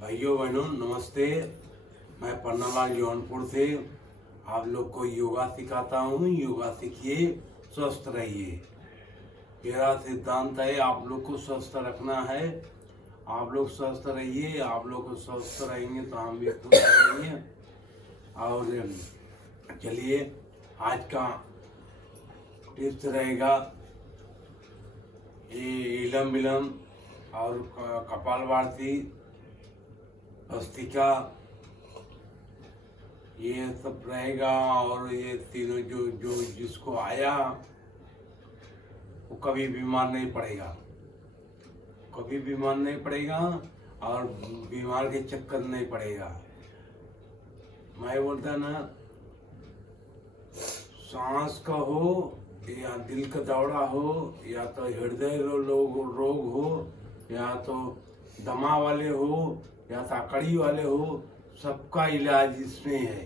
भाइयों बहनों नमस्ते। मैं पन्नालाल जौनपुर से आप लोग को योगा सिखाता हूँ। योगा सीखिए, स्वस्थ रहिए। मेरा सिद्धांत है आप लोग को स्वस्थ रखना है। आप लोग स्वस्थ रहिए, आप लोग को स्वस्थ रहेंगे तो हम भी खुश रहेंगे। और चलिए आज का टिप्स रहेगा ये इलम विलम और कपालभाति, भस्त्रिका, ये सब रहेगा। और ये तीनों जो जो जिसको आया वो कभी बीमार नहीं पड़ेगा, कभी बीमार नहीं पड़ेगा और बीमार के चक्कर नहीं पड़ेगा। मैं बोलता ना, सांस का हो या दिल का दौरा हो या तो हृदय रोग हो या तो दमा वाले हो या ताकड़ी वाले हो, सबका इलाज इसमें है,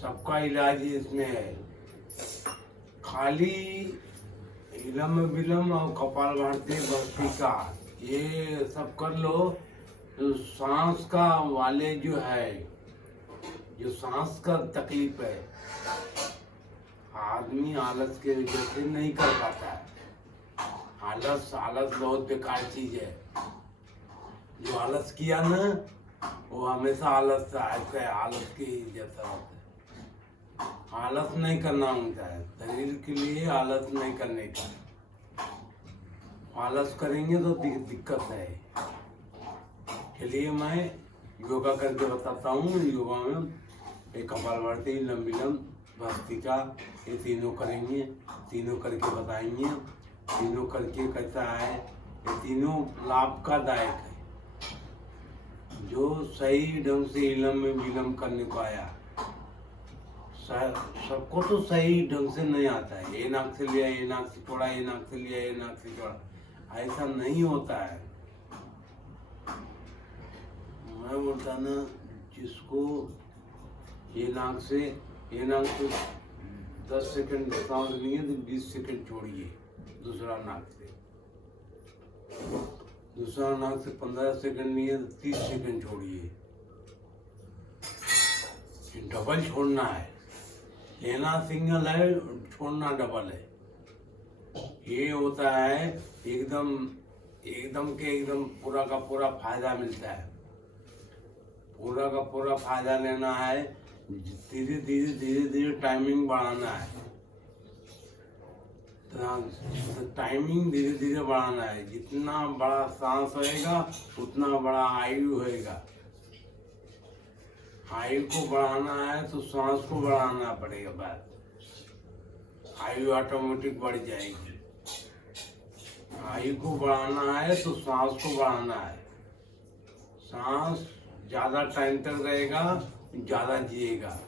सबका इलाज इसमें है। खाली इलम विलम और कपालभाति, भस्त्रिका ये सब कर लो तो सांस का वाले जो है, जो सांस का तकलीफ है, आदमी आलस के वजह से नहीं कर पाता है। आलस बहुत बेकार चीज है। जो आलस किया ना वो हमेशा आलस ऐसे आलस की जैसा होता है। आलस नहीं करना होता है, शरीर के लिए आलस नहीं करने का। आलस करेंगे तो दिक्कत है। चलिए मैं योगा करके बताता हूँ। योगा में एक कपालभाति, इलम विलम, भस्त्रिका ये तीनों करेंगे, तीनों करके बताएंगे। तीनों करके कैसा है, ये तीनों लाभदायक है। जो सही ढंग से इलम में विलम करने को आया, सबको तो सही ढंग से नहीं आता है। ये नाक से लिया, ये नाक से छोड़ा, ये नाक से लिया, ये नाक से छोड़ा, ऐसा नहीं होता है। मैं बोलता ना, जिसको ये नाक से 10 सेकंड सांस लिए तो 20 सेकंड छोड़िए, दूसरा नाक से। दूसरा नाक से 15 सेकंड लिए तो 30 सेकंड छोड़िए। डबल छोड़ना है, लेना सिंगल है, छोड़ना डबल है। ये होता है एकदम पूरा का पूरा फायदा मिलता है। पूरा का पूरा फायदा लेना है। धीरे धीरे टाइमिंग बढ़ाना है। टाइमिंग धीरे धीरे बढ़ाना है। जितना बड़ा सांस होएगा उतना बड़ा आयु होएगा। आयु को बढ़ाना है तो सांस को बढ़ाना पड़ेगा। बस आयु ऑटोमेटिक बढ़ जाएगी। आयु को बढ़ाना है तो सांस को बढ़ाना है। सांस ज्यादा टाइम तक रहेगा, ज्यादा जिएगा।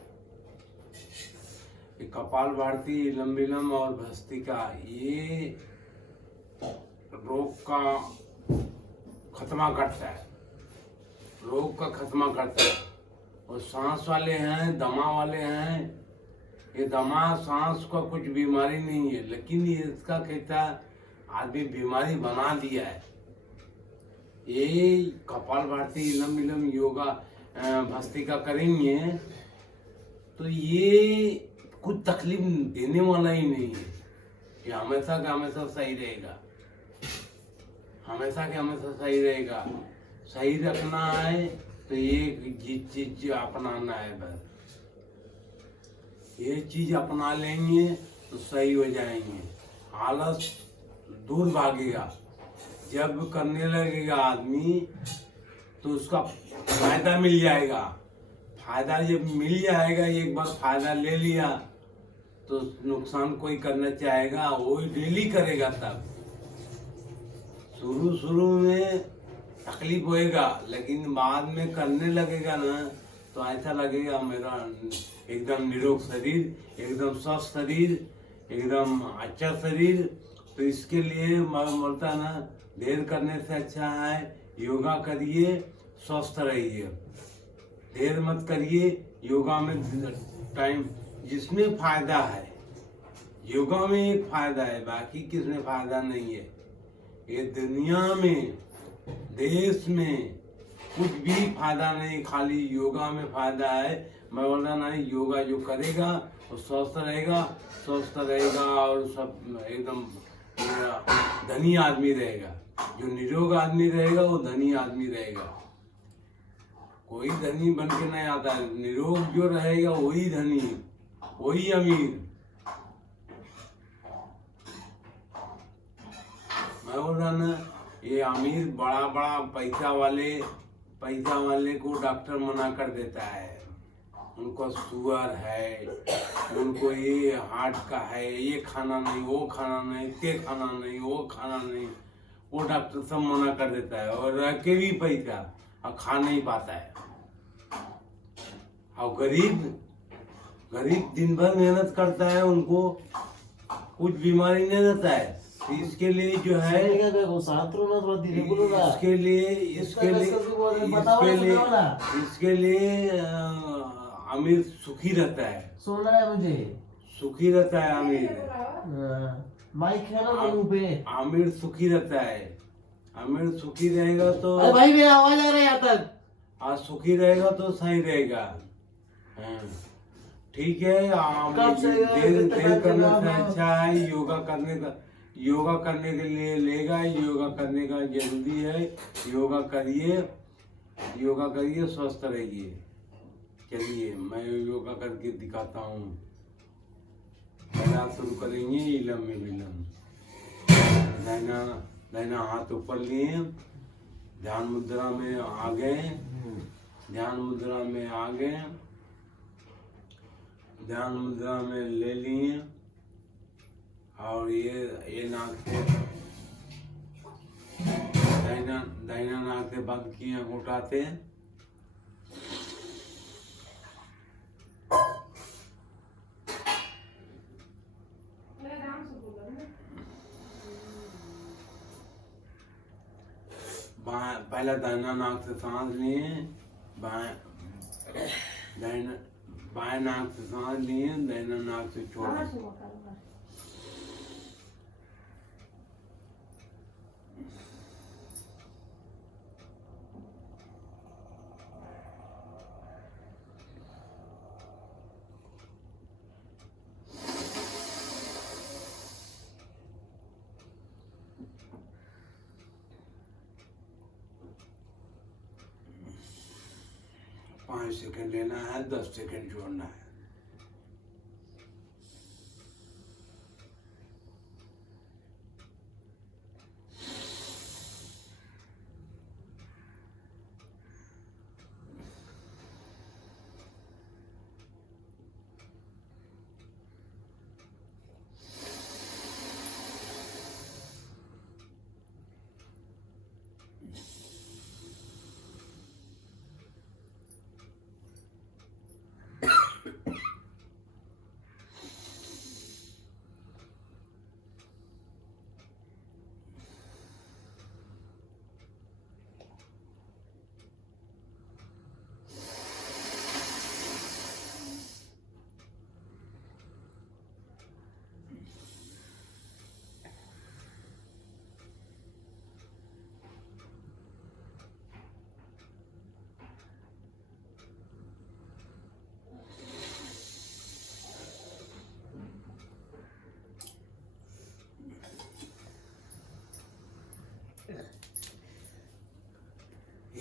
कपालभाति, इलम विलम और भस्त्रिका ये रोग का खत्मा करता है, रोग का खत्मा करता है। और सांस वाले हैं, दमा वाले हैं, ये दमा सांस का कुछ बीमारी नहीं है, लेकिन ये इसका कहता आदमी बीमारी बना दिया है। ये कपालभाति, इलम विलम, योगा, भस्त्रिका करेंगे तो ये कुछ तकलीफ देने वाला ही नहीं है। ये हमेशा का हमेशा सही रहेगा, हमेशा के हमेशा सही रहेगा। सही रखना है तो ये चीज अपनाना है। बस ये चीज अपना लेंगे तो सही हो जाएंगे। आलस दूर भागेगा। जब करने लगेगा आदमी तो उसका फायदा मिल जाएगा। फायदा जब मिल जाएगा, एक बार फायदा ले लिया तो नुकसान कोई करना चाहेगा वो डेली करेगा। तब शुरू में तकलीफ होएगा, लेकिन बाद में करने लगेगा ना तो ऐसा लगेगा मेरा एकदम निरोग शरीर, एकदम स्वस्थ शरीर, एकदम अच्छा शरीर। तो इसके लिए मैं बोलता ना, देर करने से अच्छा है योगा करिए, स्वस्थ रहिए। देर मत करिए। योगा में टाइम जिसमें फायदा है, योगा में एक फायदा है, बाकी किसमें फायदा नहीं है। ये दुनिया में, देश में कुछ भी फायदा नहीं, खाली योगा में फायदा है। मैं बोला नहीं, योगा जो करेगा वो स्वस्थ रहेगा और सब एकदम धनी आदमी रहेगा। जो निरोग आदमी रहेगा वो धनी आदमी रहेगा। कोई धनी बन के नहीं आता है, निरोग जो रहेगा वही धनी, वही अमीर। मैं बोल रहा ना, ये अमीर बड़ा बड़ा पैसा वाले को डॉक्टर मना कर देता है। उनको शुगर है, उनको ये हार्ट का है, ये खाना नहीं, वो खाना नहीं, ते खाना नहीं, वो खाना नहीं, वो डॉक्टर सब मना कर देता है। और रह के भी पैसा और खा नहीं पाता है। और गरीब दिन भर मेहनत करता है, उनको कुछ बीमारी नहीं रहता है। इसके लिए जो है, इसके लिए अमीर सुखी रहता है। सुनना है मुझे, सुखी रहता है अमीर। माइक है ना मुंह पे। अमीर सुखी रहता है। अमीर सुखी रहेगा तो, अरे भाई मेरा आवाज आ रहा है यहाँ तक। आज सुखी रहेगा तो सही रहेगा। ठीक है, देर करने से अच्छा है योगा करने के लिए लेगा। योगा करने का जरूरी है। योगा करिए, स्वस्थ रहिए। चलिए मैं योगा करके दिखाता हूँ। पहला शुरू करेंगे इलम में विलम। दाहिना हाथ ऊपर लिए, ध्यान मुद्रा में आ गए। ध्यान मुद्रा में ले लिए और ये नाक से दाहिना नाक से बंद किए, उठाते। पहला दाहिना नाक से सांस लिए, बाएं नाक से सांस लिए, दाहिना नाक से छोड़ा। पाँच सेकंड लेना है, 10 सेकंड छोड़ना है।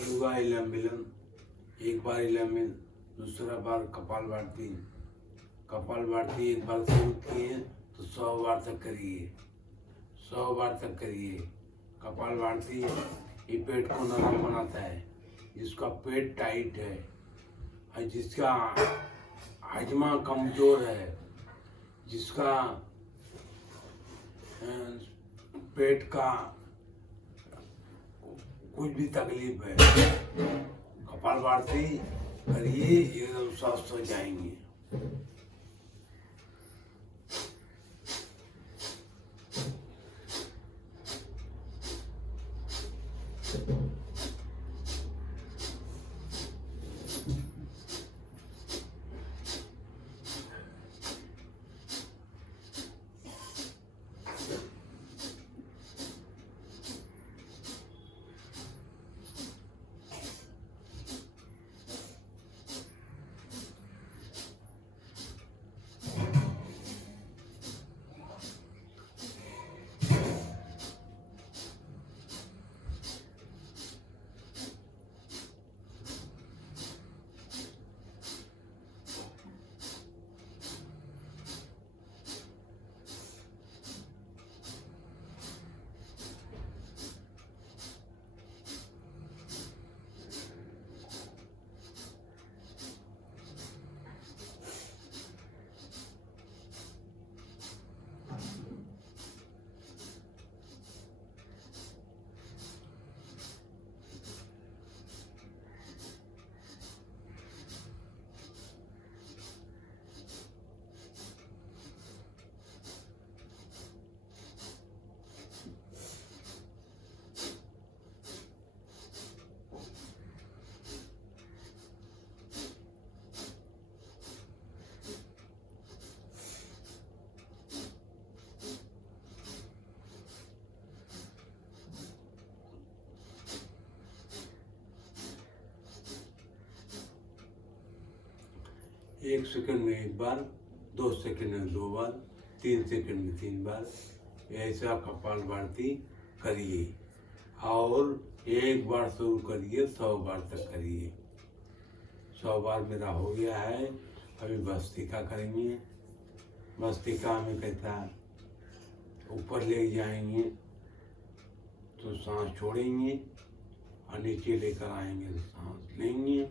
हुआ इलम विलम। एक बार इलम में, दूसरा बार कपाल भारती। एक बार शुरू किए तो 100 बार तक करिए। 100 बार तक करिए। कपाल भारती ये पेट को नरम बनाता है। जिसका पेट टाइट है और जिसका हजमा कमजोर है, जिसका पेट का कुछ भी तकलीफ है, कपाल भारती करिए, एकदम स्वस्थ हो जाएंगे। 1 सेकंड में 1 बार, 2 सेकंड में 2 बार, 3 सेकंड में 3 बार ऐसा कपालभाति करिए और 1 बार शुरू करिए 100 बार तक करिए। 100 बार मेरा हो गया है। अभी भस्त्रिका करेंगे। भस्त्रिका में कहता है ऊपर ले जाएंगे तो सांस छोड़ेंगे और नीचे लेकर आएंगे तो सांस लेंगे।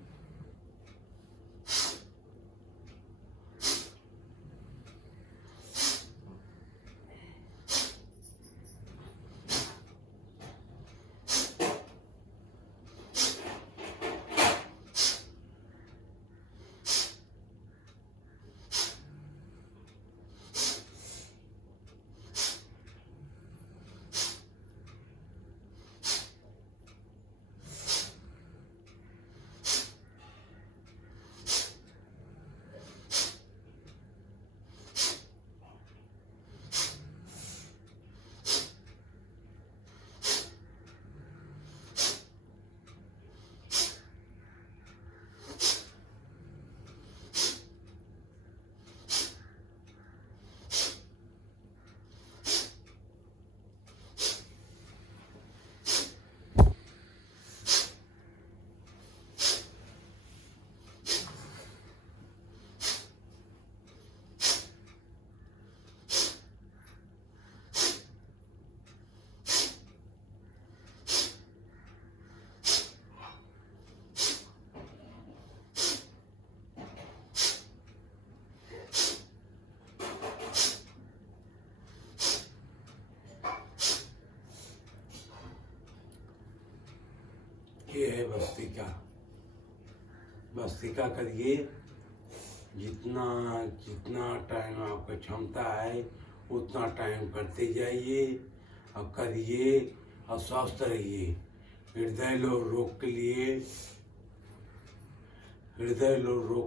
ये है भस्त्रिका। भस्त्रिका करिए जितना जितना टाइम आपका क्षमता है उतना टाइम करते जाइए और करिए और स्वस्थ रहिए। हृदय रोग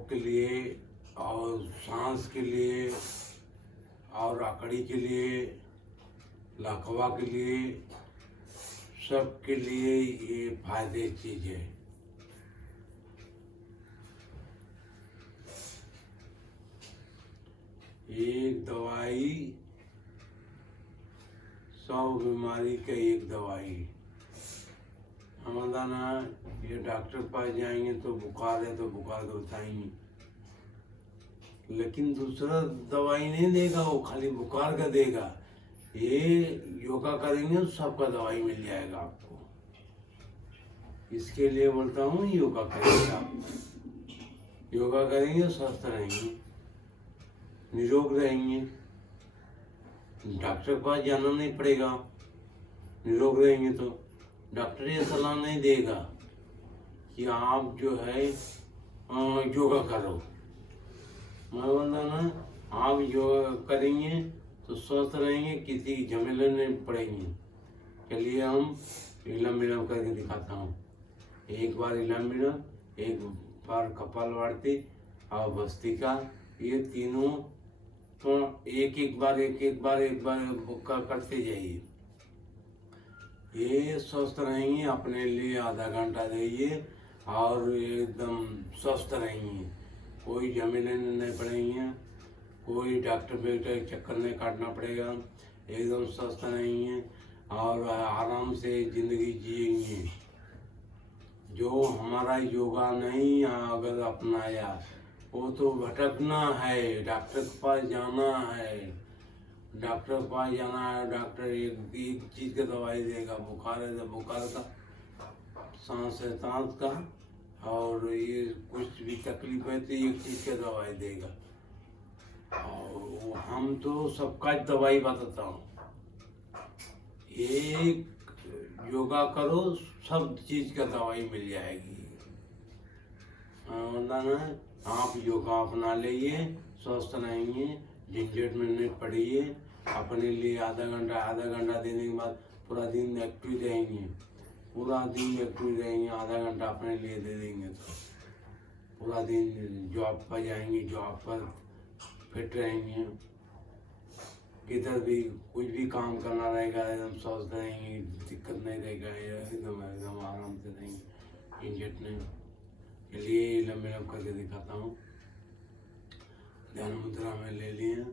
के लिए और सांस के लिए और आकड़ी के लिए, लकवा के लिए, सबके लिए ये फायदे चीज है। एक दवाई 100 बीमारी का एक दवाई। हमारा ना ये डॉक्टर पास जाएंगे तो बुखार है तो बुखार का बताएंगे, लेकिन दूसरा दवाई नहीं देगा, वो खाली बुखार का देगा। ये योगा करेंगे तो सबका दवाई मिल जाएगा आपको। इसके लिए बोलता हूँ योगा करेंगे आप। योगा करेंगे स्वस्थ रहेंगे, निरोग रहेंगे, डॉक्टर के पास जाना नहीं पड़ेगा। निरोग रहेंगे तो डॉक्टर ये सलाह नहीं देगा कि आप जो है योगा करो। मैं बोलता ना आप योगा करेंगे तो स्वस्थ रहेंगे, किसी झमेले नहीं पड़ेंगे। चलिए हम इलम विलम करके दिखाता हूँ। एक बार इलम विलम, एक बार कपालभाति और भस्त्रिका, ये तीनों तो एक बार करते जाइए। ये स्वस्थ रहेंगे। अपने लिए आधा घंटा देइए और एकदम स्वस्थ रहेंगे। कोई झमेले नहीं पड़ेंगे, कोई डॉक्टर पे चक्कर नहीं काटना पड़ेगा। एकदम स्वस्थ रहेंगे और आराम से जिंदगी जिएंगे। जो हमारा योगा नहीं अगर अपनाया वो तो भटकना है, डॉक्टर के पास जाना है। डॉक्टर के पास जाना है, डॉक्टर एक चीज का दवाई देगा। बुखार है तो बुखार का, सांस है सांस का, और ये कुछ भी तकलीफ है तो एक चीज का दवाई देगा। और हम तो सबका दवाई बताता हूँ। एक योगा करो, सब चीज का दवाई मिल जाएगी। आप योगा अपना लीजिए, स्वस्थ रहेंगे, झंझट में नहीं पड़िए। अपने लिए आधा घंटा देने के बाद पूरा दिन एक्टिव रहेंगे। आधा घंटा अपने लिए दे देंगे तो पूरा दिन जॉब पर जाएंगे, जॉब पर फिट रहेंगे। किधर भी कुछ भी काम करना रहेगा एकदम स्वस्थ रहेंगे, दिक्कत नहीं रहेगा, एकदम आराम से रहेंगे, झंझट नहीं। चलिए लंबे करके दिखाता हूँ। ध्यान मुद्रा में ले लिए।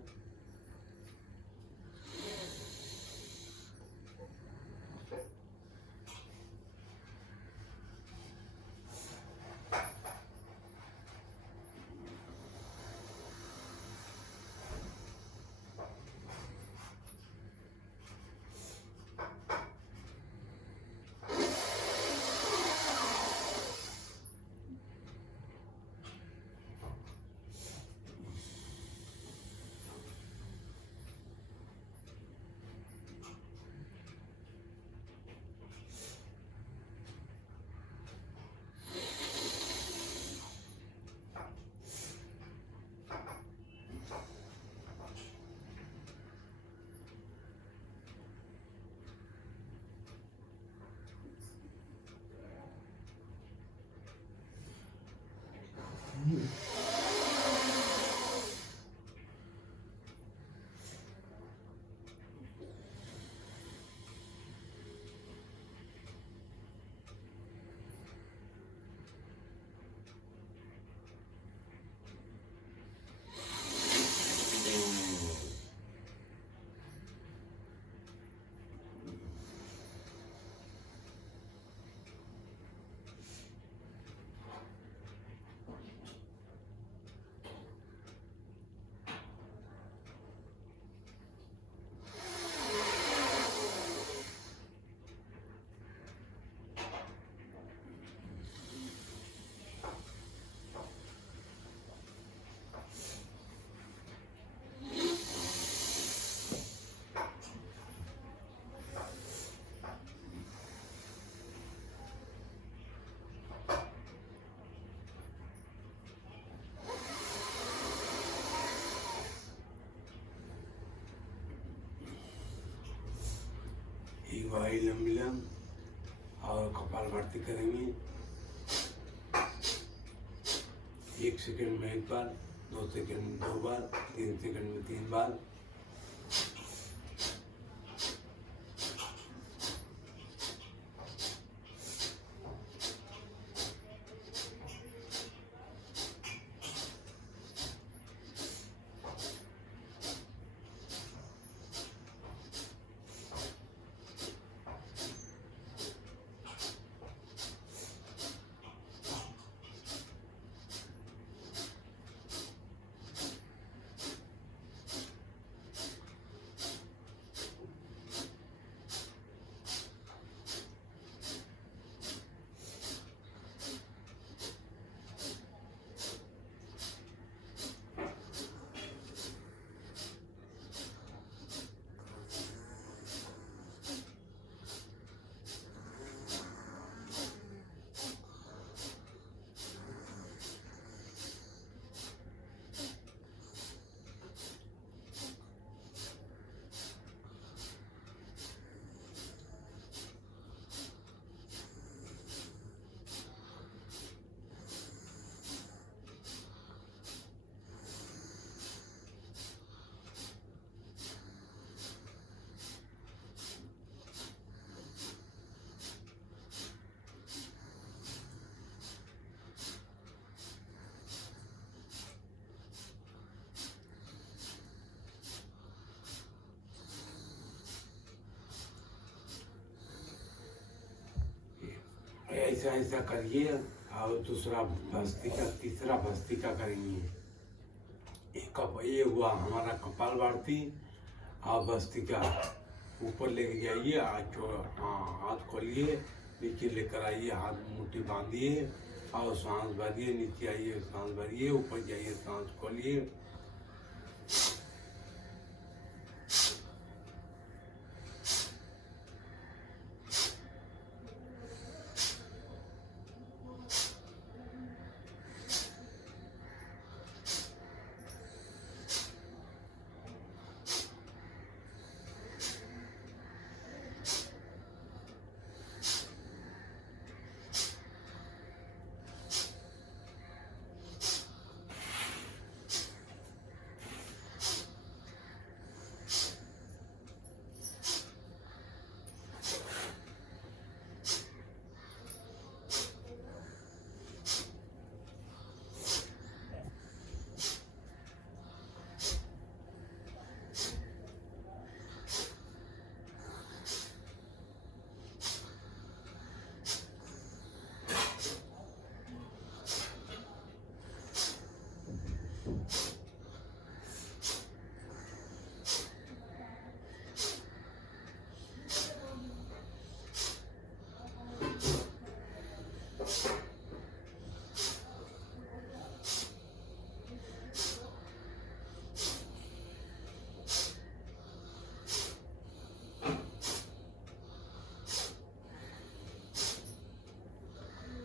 वायु लंबिलम और कपाल भारती करेंगे। 1 सेकंड में 1 बार, 2 सेकंड में 2 बार, 3 सेकंड में 3 बार। ऐसा ऐसा करिए और दूसरा भस्त्रिका, तीसरा भस्त्रिका करेंगे। ये हुआ हमारा कपाल भारती और भस्त्रिका। ऊपर लेके जाइए, हाथ खोलिए, नीचे लेकर आइए, हाथ मुट्ठी बांधिए और सांस भरिए। नीचे आइए, सांस भरिए, ऊपर जाइए, सांस खोलिए।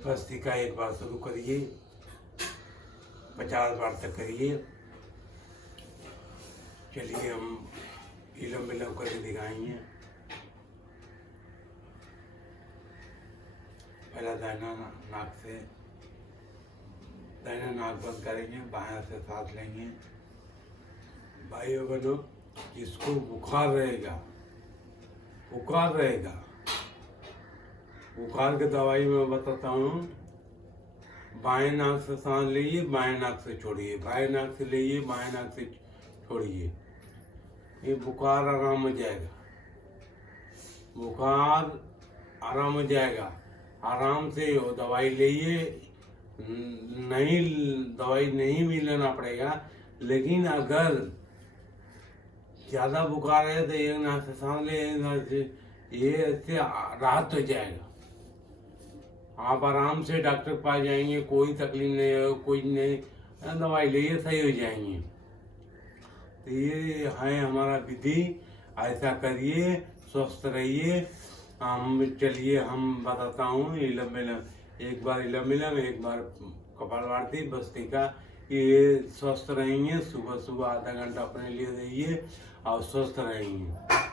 भस्त्रिका एक बार शुरू करिए, 50 बार तक करिए। चलिए हम इलम विलम करके दिखाएंगे। पहला दाहिना नाक से, दाहिना नाक बंद करेंगे, बायां से सांस लेंगे। भाइयों बहनों, जिसको बुखार रहेगा, बुखार की दवाई मैं बताता हूँ। बाएं नाक से सांस लीजिए, बाएं नाक से छोड़िए, बाएं नाक से लीजिए, बाएं नाक से छोड़िए। ये बुखार आराम हो जाएगा, बुखार आराम हो जाएगा। आराम से वो दवाई लीजिए, नहीं दवाई नहीं भी लेना पड़ेगा। लेकिन अगर ज़्यादा बुखार है तो एक नाक से सांस ले, एक नाक से, ये इससे राहत हो जाएगा। आप आराम से डॉक्टर के पास जाएंगे, कोई तकलीफ नहीं है, कोई नहीं, दवाई लीजिए, सही हो जाएंगे। तो ये है हमारा विधि, ऐसा करिए, स्वस्थ रहिए। हम चलिए हम बताता हूँ इलम विलम, एक बार इलम विलम, एक बार कपालभाति, भस्त्रिका। ये स्वस्थ रहेंगे। सुबह सुबह आधा घंटा अपने लिए दीजिए और स्वस्थ रहेंगे।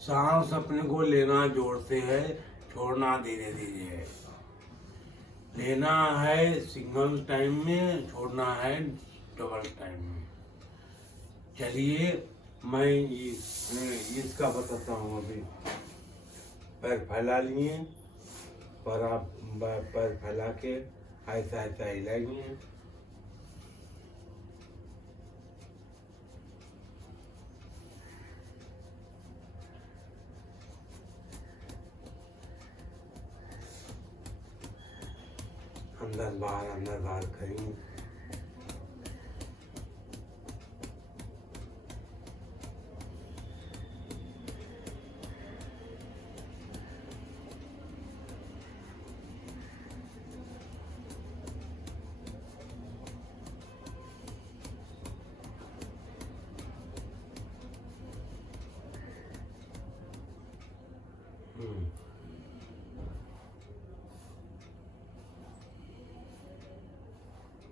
सांस अपने को लेना जोर से है, छोड़ना धीरे धीरे है। लेना है सिंगल टाइम में, छोड़ना है डबल टाइम में। चलिए मैं इसका बताता हूँ। अभी पैर फैला लिए, पर आप पैर फैला के ऐसा ऐसा हिलाइए। अंदर बाहर करेंगे।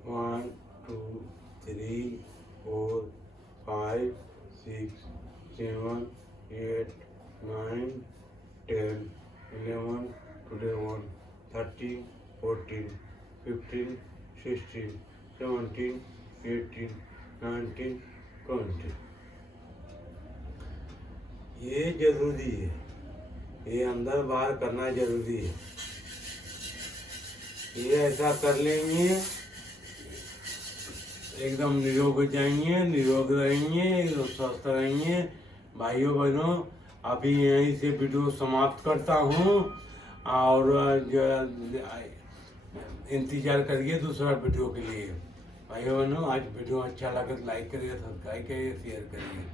One, two, three, 4, 5, 6, 7, 8, 9, 10, 11, 12, 13, 14, 15, 16, 17, 18, 19, 20। ये जरूरी है, ये अंदर बाहर करना जरूरी है। ये ऐसा कर लेंगे, एकदम निरोग हो जाएंगे, निरोग रहेंगे, स्वस्थ रहेंगे। भाइयों बहनों, अभी यहीं से वीडियो समाप्त करता हूँ और इंतजार करिए दूसरा वीडियो के लिए। भाइयों बहनों आज वीडियो अच्छा लगे तो लाइक करिए, सब्सक्राइब करिए, शेयर करिए।